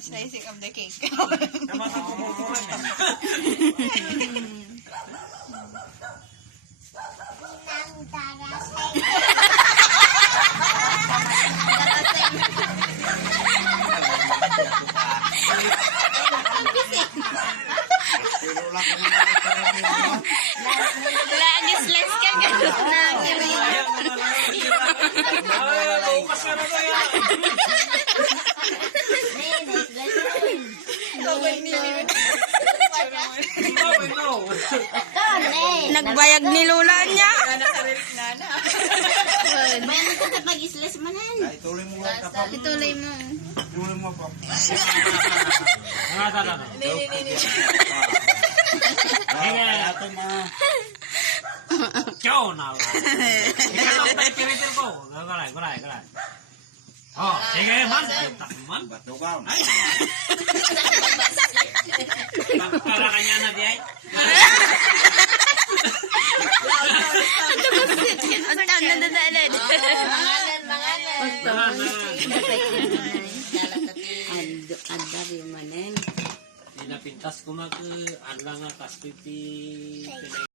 Slicing of the cake. Tama ka kumukuhan eh. Lagi slice ka ganun na. Bukas ka na ba yan? Nagbayag ni Lola niya. Bayan ko kapag islas mo na yan. Ay, tuloy mo lang kapag. Ituloy mo. Tuloy mo pa. Ito mga... Ciao na lang. Ikaw ang pinitir ko. Galay. Oh, sige man. Man. Bato ka. Para kanya na di ay. Ang tawag na dadalad. Adari manen. Pinapintas ko mag adlang nga kas 50